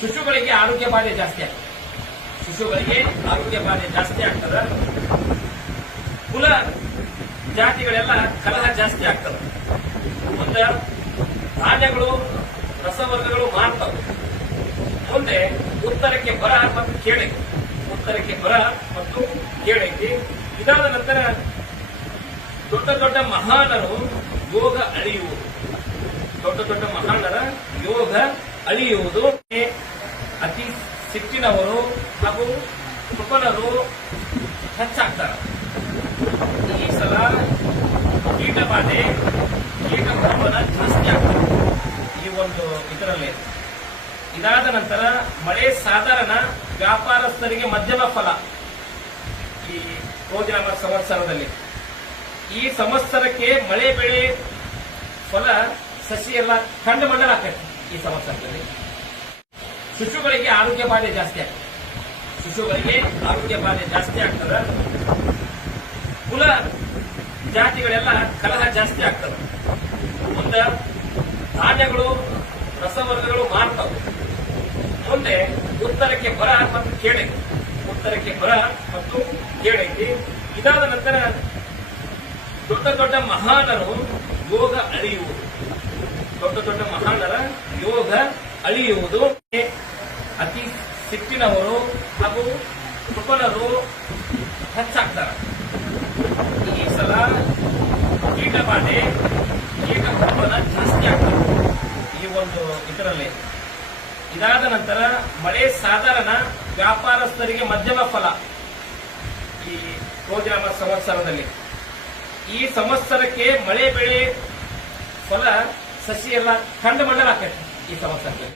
ಶಿಶುಗಳಿಗೆ ಆರೋಗ್ಯ ಬಾಧೆ ಜಾಸ್ತಿ ಆಗ್ತದೆ. ಶಿಶುಗಳಿಗೆ ಆರೋಗ್ಯ ಬಾಧೆ ಜಾಸ್ತಿ ಆಗ್ತದ. ಕುಲ ಜಾತಿಗಳೆಲ್ಲ ಕಲಹ ಜಾಸ್ತಿ ಆಗ್ತದೆ. ಮುಂದೆ ಧಾನ್ಯಗಳು ರಸವರ್ಗಗಳು ಮಾರ್ತವೆ. ಮುಂದೆ ಉತ್ತರಕ್ಕೆ ಬರ ಮತ್ತು ಕೇಳೈತಿ ಉತ್ತರಕ್ಕೆ ಬರ ಮತ್ತು ಕೇಳೈತಿ ಇದಾದ ನಂತರ ದೊಡ್ಡ ದೊಡ್ಡ ಮಹಾನರು ಯೋಗ ಅಳಿಯುವುದು ದೊಡ್ಡ ದೊಡ್ಡ ಮಹಾನರ ಅಳಿಯುವುದು. ಅತಿ ಸಿಟ್ಟಿನವರು ಹಾಗೂ ಕೃಪಣರು ಹೆಚ್ಚಾಗ್ತಾರೆ. ಈ ಸಲ ಕೀಟಬಾಧೆ ಕೀಟ ಜಾಸ್ತಿ ಆಗ್ತದೆ. ಈ ಒಂದು ಇದರಲ್ಲಿ. ಇದಾದ ನಂತರ ಮಳೆ ಸಾಧಾರಣ ವ್ಯಾಪಾರಸ್ಥರಿಗೆ ಮಧ್ಯಮ ಫಲ. ಈ ರೋಜಾಮ ಸಂವತ್ಸರದಲ್ಲಿ. ಈ ಸಂವತ್ಸರಕ್ಕೆ ಮಳೆ ಬೆಳೆ ಫಲ ಸಸಿ ಎಲ್ಲ ಕಂಡು ಮಂಡಲ ಈ ಆಗ್ತದೆ ಶಿಶುಗಳಿಗೆ ಆರೋಗ್ಯ ಬಾಧೆ ಜಾಸ್ತಿ ಆಗ್ತದೆ. ಶಿಶುಗಳಿಗೆ ಆರೋಗ್ಯ ಬಾಧೆ ಜಾಸ್ತಿ ಆಗ್ತದ. ಕುಲ ಜಾತಿಗಳೆಲ್ಲ ಕಲಹ ಜಾಸ್ತಿ ಆಗ್ತದೆ. ಮುಂದೆ ಧಾನ್ಯಗಳು ರಸವರ್ಗಗಳು ಮಾರ್ತವೆ. ಮುಂದೆ ಉತ್ತರಕ್ಕೆ ಬರ ಮತ್ತು ಕೇಳೈತಿ ಉತ್ತರಕ್ಕೆ ಬರ ಮತ್ತು ಕೇಳೈತಿ ಇದಾದ ನಂತರ ದೊಡ್ಡ ದೊಡ್ಡ ಮಹಾನರು ಯೋಗ ಅಳಿಯುವುದು ದೊಡ್ಡ ದೊಡ್ಡ ಮಹಾನರ ಯೋಗ ಅಳಿಯುವುದು ಅತಿ ಸಿಟ್ಟಿನವರು ಹಾಗೂ ಕೃಪಣರು ಹೆಚ್ಚಾಗ್ತಾರೆ. ಈ ಸಲ ಕೀಟಬಾಧೆ ಕೀಟ ಪ್ರಬಲ ಜಾಸ್ತಿ ಆಗ್ತದೆ ಈ ಒಂದು ಇದರಲ್ಲಿ. ಇದಾದ ನಂತರ ಮಳೆ ಸಾಧಾರಣ ವ್ಯಾಪಾರಸ್ಥರಿಗೆ ಮಧ್ಯಮ ಫಲ ಈ ಗೋಜಾಮ ಸಂವತ್ಸರದಲ್ಲಿ. ಈ ಸಂವತ್ಸರಕ್ಕೆ ಮಳೆ ಬೆಳೆ ಫಲ ಸಸಿ ಎಲ್ಲ ಖಂಡ ಮಂಡಲ ಈ ಸಂವತ್ಸರದಲ್ಲಿ.